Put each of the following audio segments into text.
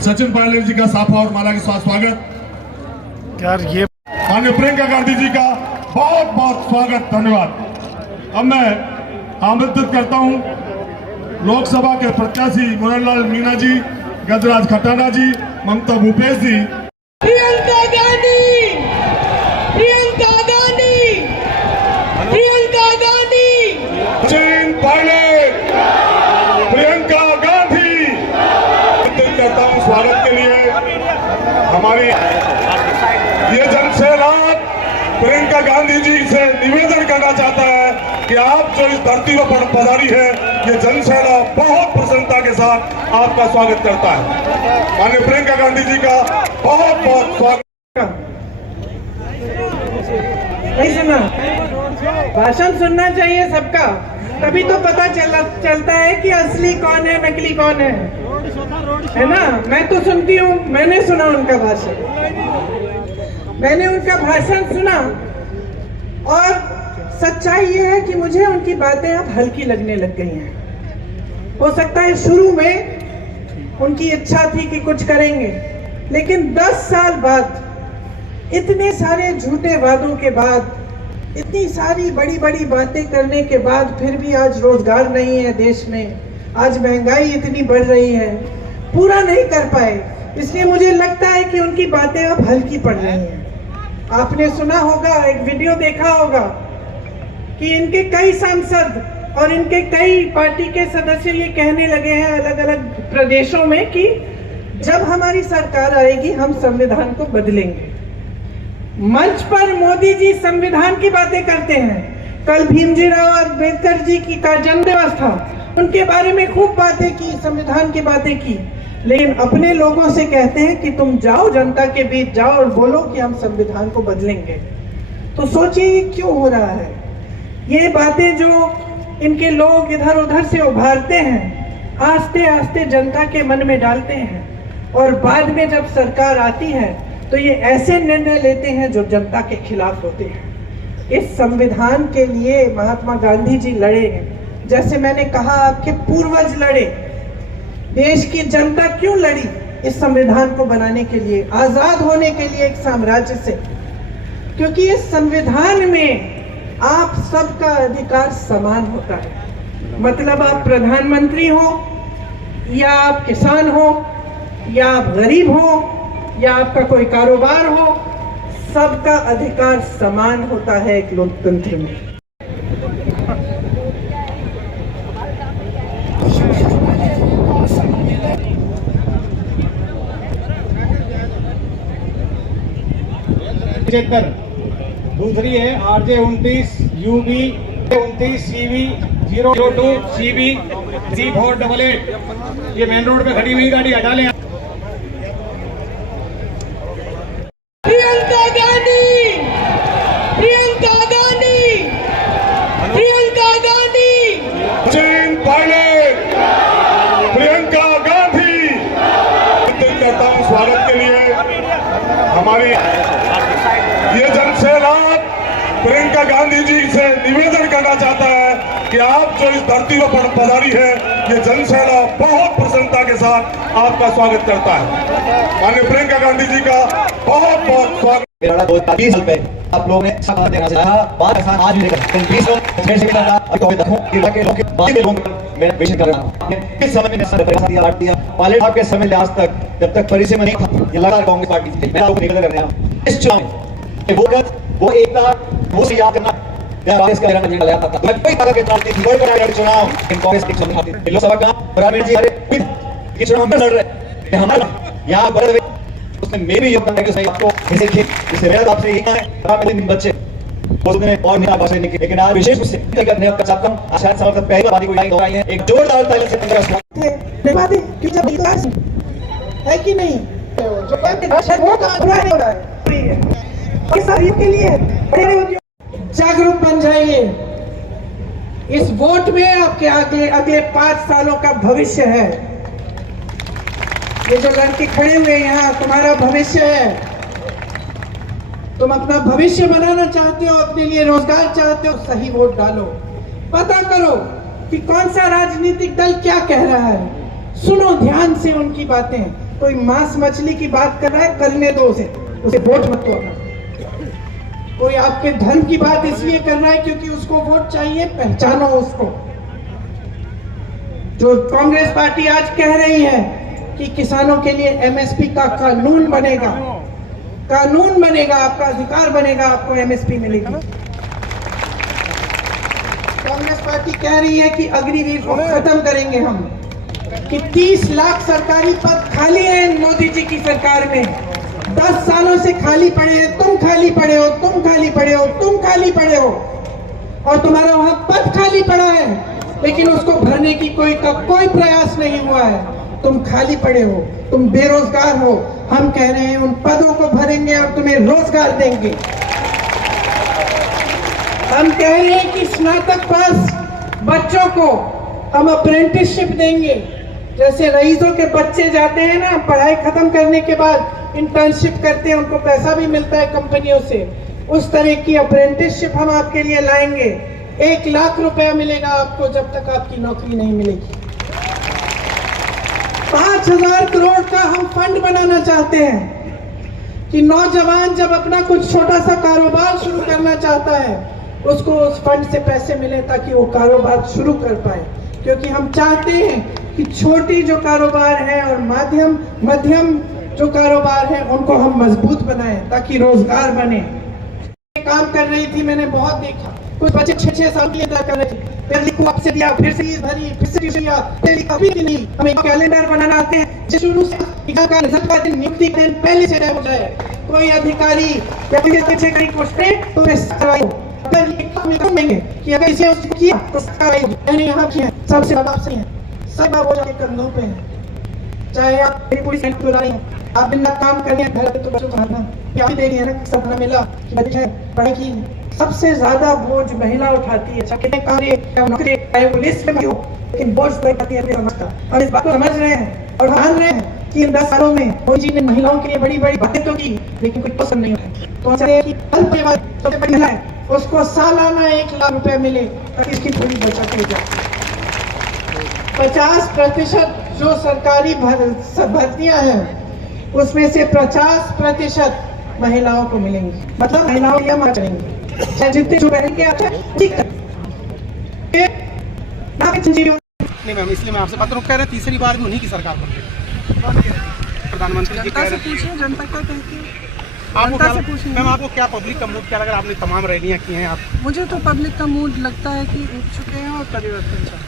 सचिन पायलट जी का साफा और माला के साथ स्वागत। यार ये माननीय प्रियंका गांधी जी का बहुत बहुत स्वागत, धन्यवाद। अब मैं आमंत्रित करता हूं लोकसभा के प्रत्याशी मुरलीलाल मीणा जी, गजराज खटाना जी, ममता भूपेश जी। प्रियंका गांधी, प्रियंका गांधी, प्रियंका गांधी, सचिन पायलट, प्रियंका गांधी। करता हूं स्वागत के लिए हमारी ये जनसैलाब प्रियंका गांधी जी से निवेदन करना चाहता है कि आप जो इस धरती पर पधारी है, ये जनसैलाब बहुत प्रसन्नता के साथ आपका स्वागत करता है। माननीय प्रियंका गांधी जी का बहुत बहुत स्वागत। नहीं सुना, भाषण सुनना चाहिए सबका, तभी तो पता चलता है कि असली कौन है, नकली कौन है ना। मैं तो सुनती हूँ, मैंने सुना उनका भाषण, मैंने उनका भाषण सुना और सच्चाई ये है कि मुझे उनकी बातें अब हल्की लगने लग गई हैं। हो सकता है शुरू में उनकी इच्छा थी कि कुछ करेंगे, लेकिन 10 साल बाद, इतने सारे झूठे वादों के बाद, इतनी सारी बड़ी बड़ी बातें करने के बाद फिर भी आज रोजगार नहीं है देश में, आज महंगाई इतनी बढ़ रही है, पूरा नहीं कर पाए। इसलिए मुझे लगता है कि उनकी बातें अब हल्की पड़ रही हैं। आपने सुना होगा, एक वीडियो देखा होगा कि इनके कई सांसद और इनके कई पार्टी के सदस्य ये कहने लगे हैं अलग अलग प्रदेशों में कि जब हमारी सरकार आएगी हम संविधान को बदलेंगे। मंच पर मोदी जी संविधान की बातें करते हैं। कल भीमजीराव अम्बेडकर जी की का जन्म दिवस था, उनके बारे में खूब बातें की, संविधान की बातें की, लेकिन अपने लोगों से कहते हैं कि तुम जाओ, जनता के बीच जाओ और बोलो कि हम संविधान को बदलेंगे। तो सोचिए ये क्यों हो रहा है। ये बातें जो इनके लोग इधर उधर से उभारते हैं, आस्ते आस्ते जनता के मन में डालते हैं और बाद में जब सरकार आती है तो ये ऐसे निर्णय लेते हैं जो जनता के खिलाफ होते हैं। इस संविधान के लिए महात्मा गांधी जी लड़े, जैसे मैंने कहा आपके पूर्वज लड़े। देश की जनता क्यों लड़ी इस संविधान को बनाने के लिए, आजाद होने के लिए एक साम्राज्य से? क्योंकि इस संविधान में आप सबका अधिकार समान होता है। मतलब आप प्रधानमंत्री हो या आप किसान हो या आप गरीब हो या आपका कोई कारोबार हो, सबका अधिकार समान होता है एक लोकतंत्र में। दूसरी है RJ 29 UB 29 CV 002 CB 3488। ये मेन रोड पे खड़ी हुई गाड़ी हटा लें। प्रियंका गांधी, प्रियंका गांधी, प्रियंका गांधी, सचिन पायलट, प्रियंका गांधी। करता हूं स्वागत के लिए हमारी ये जनसैलाब प्रियंका गांधी जी से निवेदन करना चाहता है कि आप जो इस धरती पर पधारी है, ये जनसैलाब बहुत प्रसन्नता के साथ आपका स्वागत करता है। माननीय प्रियंका गांधी जी का बहुत बहुत स्वागत। 20 साल पहले आप लोगों ने अच्छा खाना देना चाहा, बात आसान आज भी लेकर 20 लोग छह से भी ज्यादा अभी तो देखो कि लोग के बाकी के लोगों मैं विशेष कर रहा हूं। इस समय में सर प्रयास दिया दिया पायलट आपके समय आज तक जब तक परिचय में नहीं था, ये लगातार कांग्रेस पार्टी थी। मैं आपको निवेदन कर रहा हूं, इस चुनाव में वो एकता वो से याद करना कांग्रेस का झंडा लगा था। मैं कोई तरह के चुनाव इन कांग्रेस के चुनाव थे लोकसभा का ग्रामीण जी ये चुनाव में लड़ रहे हमारा यहाँ बड़े उसमें मेरी योगदान है कि सही आपको इससे मेरा आपसे यही है आप बच्चे बोलने में और नहीं आप नहीं, लेकिन आज विशेष रूप से करने का चाहता हूं। आज शायद साल तक पहली बार कोई आई है, एक जोरदार ताली से कि जब विकास है कि नहीं, जो शायद वो काम पूरा नहीं हो रहा है, इस शरीर के लिए जागरूक बन जाइए। इस वोट में आपके अगले 5 सालों का भविष्य है। ये जो लड़के खड़े हुए यहाँ तुम्हारा भविष्य है। तुम अपना भविष्य बनाना चाहते हो, अपने लिए रोजगार चाहते हो, सही वोट डालो। पता करो कि कौन सा राजनीतिक दल क्या कह रहा है, सुनो ध्यान से उनकी बातें, कोई मांस मछली की बात कर रहा है, करने दो उसे वोट मत दो। कोई आपके धर्म की बात इसलिए कर रहा है क्योंकि उसको वोट चाहिए, पहचानो उसको। जो कांग्रेस पार्टी आज कह रही है कि किसानों के लिए एमएसपी का कानून बनेगा, आपका अधिकार बनेगा, आपको एमएसपी मिलेगी। कांग्रेस पार्टी कह रही है कि अग्निवीर को खत्म करेंगे हम, कि 30 लाख सरकारी पद खाली हैं मोदी जी की सरकार में। 10 सालों से खाली पड़े हैं, तुम खाली पड़े हो, तुम खाली पड़े हो, तुम खाली पड़े हो, और तुम्हारा वहां पद खाली पड़ा है, लेकिन उसको भरने की कोई प्रयास नहीं हुआ है। तुम खाली पड़े हो, तुम बेरोजगार हो। हम कह रहे हैं उन पदों को भरेंगे और तुम्हें रोजगार देंगे। हम कह रहे हैं कि स्नातक पास बच्चों को हम अप्रेंटिसशिप देंगे। जैसे रईसों के बच्चे जाते हैं ना, पढ़ाई खत्म करने के बाद इंटर्नशिप करते हैं, उनको पैसा भी मिलता है कंपनियों से, उस तरह की अप्रेंटिसशिप हम आपके लिए लाएंगे। 1 लाख रुपया मिलेगा आपको जब तक आपकी नौकरी नहीं मिलेगी। 5000 करोड़ का हम फंड बनाना चाहते हैं कि नौजवान जब अपना कुछ छोटा सा कारोबार शुरू करना चाहता है, उसको उस फंड से पैसे मिले ताकि वो कारोबार शुरू कर पाए। क्योंकि हम चाहते हैं कि छोटी जो कारोबार है और मध्यम जो कारोबार है उनको हम मजबूत बनाएं ताकि रोजगार बने। काम कर रही थी, मैंने बहुत देखा, कुछ बच्चे 6-6 साल के लिए कर रहे थे, फिर लिखो आपसे दिया, फिर से भरी, फिर से दिया, कभी भी नहीं। हमें कैलेंडर बनाना आते हैं, शुरू से का रिजल्ट का दिन, नियुक्ति का दिन पहले से तय हो जाए। कोई अधिकारी या कोई पीछे कहीं पोस्टें तो कि अगर इसे किया तो मैंने यहाँ किया, सबसे बड़ा आपसे है, सब आप के कंधों पे है। चाहे आप पूरी सेंट बुला रही हैं, आप दिन रात काम कर रहे हैं, घर पे तो बच्चों को खाना क्या दे रही है ना, सब मिला कि बच्चे पढ़ाई की। सबसे ज्यादा बोझ महिला उठाती है, चाहे नौकरी चाहे पुलिस में हो, लेकिन बोझ तो उठाती है समाज का। और इस बात को समझ रहे हैं और मान रहे हैं कि इन 10 सालों में मोदी जी ने महिलाओं के लिए बड़ी बड़ी बातें तो की, लेकिन कोई पसंद नहीं उठाई। तो सबसे बड़ी महिला है, उसको सालाना 1 लाख रुपया मिले ताकि इसकी पूरी बचत हो जाए। 50% जो सरकारी भर्तियां हैं उसमें से 50% महिलाओं को मिलेंगी, मतलब महिलाओं के लिए हम करेंगे। जितने जो बहन के आते हैं ठीक है। नहीं मैम, इसलिए मैं आपसे बात कह रहे हैं, तीसरी बार उन्हीं की सरकार पर प्रधानमंत्री जी कह रहे हैं। जनता क्या कहती है, मैम आपको क्या पब्लिक का मूड क्या लग रहा है? आपने तमाम रैलियां की हैं आप। मुझे तो पब्लिक का मूड लगता है कि उठ चुके हैं और परिवर्तन चाहते हैं,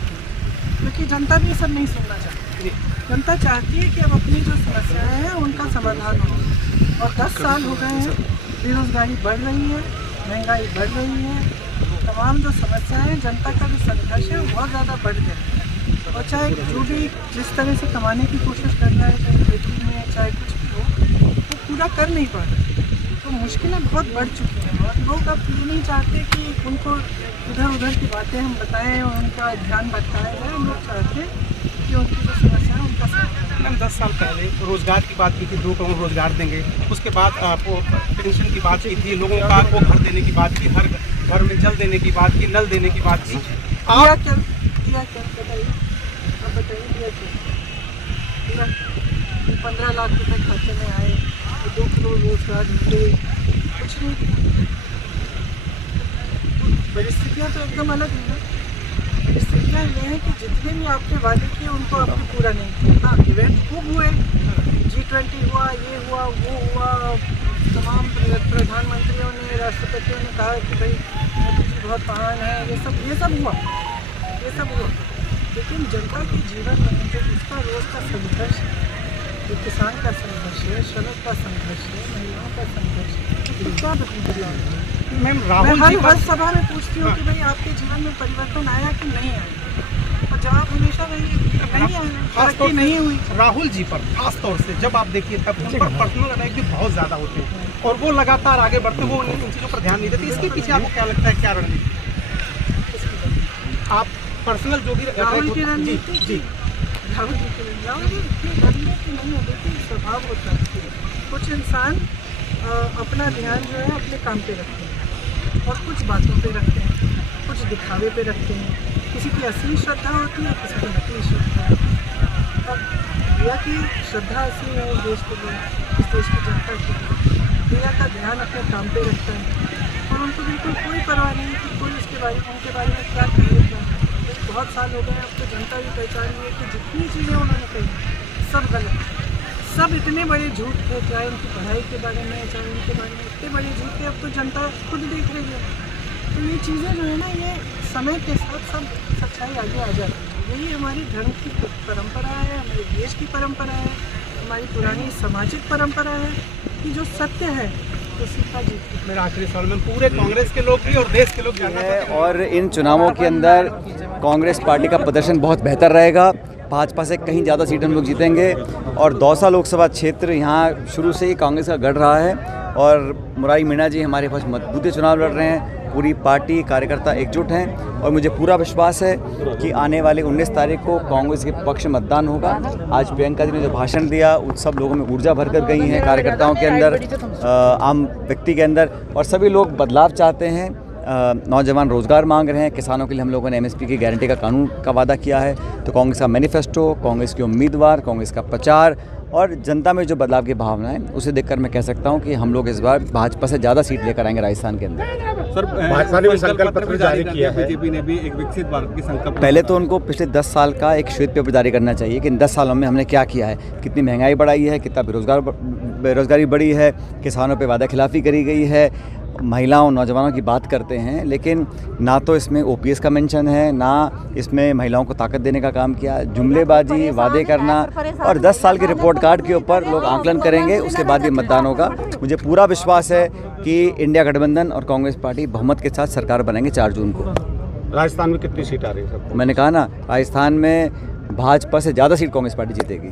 क्योंकि जनता भी सब नहीं सुनना चाहती। जनता चाहती है कि अब अपनी जो समस्याएं हैं उनका समाधान हो। और 10 साल हो गए हैं, बेरोजगारी बढ़ रही है, महंगाई बढ़ रही है, तमाम जो समस्याएं हैं, जनता का जो संघर्ष है वो बहुत ज़्यादा बढ़ गया है। और चाहे जो भी जिस तरह से कमाने की कोशिश कर रहा है, चाहे खेती में चाहे कुछ भी हो, वो पूरा कर नहीं पा रहा। तो मुश्किलें बहुत बढ़ चुकी हैं और लोग अब ये नहीं चाहते कि उनको इधर उधर की बातें हम बताएं और उनका ध्यान भटकाया जाए। लोग चाहते हैं कि उनकी जो समस्या है उनका समाधान। मैम 10 साल पहले रोजगार की बात की थी, 2 करोड़ रोजगार देंगे। उसके बाद आपको पेंशन की बात की थी, लोगों को घर देने की बात की, हर घर में जल देने की बात की, नल देने की बात की। दिया क्या बताइए, आप बताइए दिया क्या? 15 लाख रुपए खाते में आए, 2 करोड़ रोजगार मिले, कुछ नहीं। परिस्थितियाँ तो एकदम अलग है ना। परिस्थितियाँ ये हैं कि जितने भी आपके वादे किए उनको आपने पूरा नहीं किया। हाँ, इवेंट खूब हुए, G20 हुआ, ये हुआ, वो हुआ, तमाम प्रधानमंत्रियों ने, राष्ट्रपतियों ने कहा कि भाई मोदी जी बहुत महान है, ये सब हुआ। लेकिन जनता के जीवन में जो उसका रोज का संघर्ष है, जो किसान का संघर्ष है, श्रमिक का संघर्ष है, महिलाओं का संघर्ष है, तो क्या बदलाव है? मैम राहुल जी हर सभा में पूछती हूँ कि भाई आपके जीवन में परिवर्तन आया कि नहीं आया, और जवाब हमेशा वही नहीं आया, तरक्की नहीं हुई। राहुल जी पर खास तौर से जब आप देखिए तब उन पर पर्सनल अटैक भी बहुत ज़्यादा होते हैं और वो लगातार आगे बढ़ते, वो इन चीज़ों पर ध्यान नहीं देते। इसके पीछे आपको क्या लगता है, क्या रणनीति? आप पर्सनल जो भी राहुल की रणनीति जी राहुल जी की रणनीति नहीं है, लेकिन स्वभाव होता है। कुछ इंसान अपना ध्यान जो है अपने काम पे रखते हैं और कुछ बातों पे रखते हैं, कुछ दिखावे पे रखते हैं। किसी की असली श्रद्धा होती है, किसी की नकली श्रद्धा। भैया की श्रद्धा ऐसी है इस देश के लिए, इस देश की जनता के लिए। भैया का ध्यान अपने काम पे रखता है और उनको बिल्कुल कोई परवाह नहीं कि कोई उनके बारे में क्या कहेगा। बहुत साल हो गए, अब तो जनता भी पहचान रही है कि जितनी चीज़ें उन्होंने कही सब गलत, सब इतने बड़े झूठ थे, चाहे उनकी पढ़ाई के बारे में, चाहे उनके बारे में, इतने बड़े झूठ थे। अब तो जनता खुद देख रही है। तो ये चीज़ें जो है ना, ये समय के साथ सब सच्चाई आगे आ जाती है। यही हमारी धर्म की परंपरा है, हमारे देश की परंपरा है, हमारी पुरानी सामाजिक परंपरा है कि जो सत्य है तो सीता जी। मेरा आखिरी सवाल में पूरे कांग्रेस के लोग भी और देश के लोग जानना चाहते हैं। और इन चुनावों के अंदर कांग्रेस पार्टी का प्रदर्शन बहुत बेहतर रहेगा। भाजपा से कहीं ज़्यादा सीट हम लोग जीतेंगे और दौसा लोकसभा क्षेत्र यहाँ शुरू से ही कांग्रेस का गढ़ रहा है और मुरारी मीणा जी हमारे पास मजबूती चुनाव लड़ रहे हैं। पूरी पार्टी कार्यकर्ता एकजुट हैं और मुझे पूरा विश्वास है कि आने वाले 19 तारीख को कांग्रेस के पक्ष में मतदान होगा। आज प्रियंका जी ने जो भाषण दिया उस सब लोगों में ऊर्जा भर कर गई है, कार्यकर्ताओं के अंदर, आम व्यक्ति के अंदर, और सभी लोग बदलाव चाहते हैं। नौजवान रोज़गार मांग रहे हैं, किसानों के लिए हम लोगों ने MSP की गारंटी का कानून का वादा किया है। तो कांग्रेस का मैनिफेस्टो, कांग्रेस के उम्मीदवार, कांग्रेस का प्रचार और जनता में जो बदलाव की भावना है उसे देखकर मैं कह सकता हूं कि हम लोग इस बार भाजपा से ज़्यादा सीट लेकर आएंगे राजस्थान के अंदर। सर, भाजपा ने भी संकल्प पत्र जारी किया है, बीजेपी ने भी एक विकसित भारत की संकल्प। पहले तो उनको पिछले 10 साल का एक श्वेत पेपर जारी करना चाहिए कि इन 10 सालों में हमने क्या किया है, कितनी महंगाई बढ़ाई है, कितना बेरोजगारी बढ़ी है, किसानों पर वादा खिलाफी करी गई है, महिलाओं नौजवानों की बात करते हैं, लेकिन ना तो इसमें OPS का मेंशन है, ना इसमें महिलाओं को ताकत देने का काम किया। जुमलेबाजी, वादे करना और 10 साल के रिपोर्ट कार्ड के ऊपर लोग आकलन करेंगे, उसके बाद ही मतदान होगा। मुझे पूरा विश्वास है कि इंडिया गठबंधन और कांग्रेस पार्टी बहुमत के साथ सरकार बनाएंगे 4 जून को। राजस्थान में कितनी सीट आ रही है? मैंने कहा ना, राजस्थान में भाजपा से ज़्यादा सीट कांग्रेस पार्टी जीतेगी।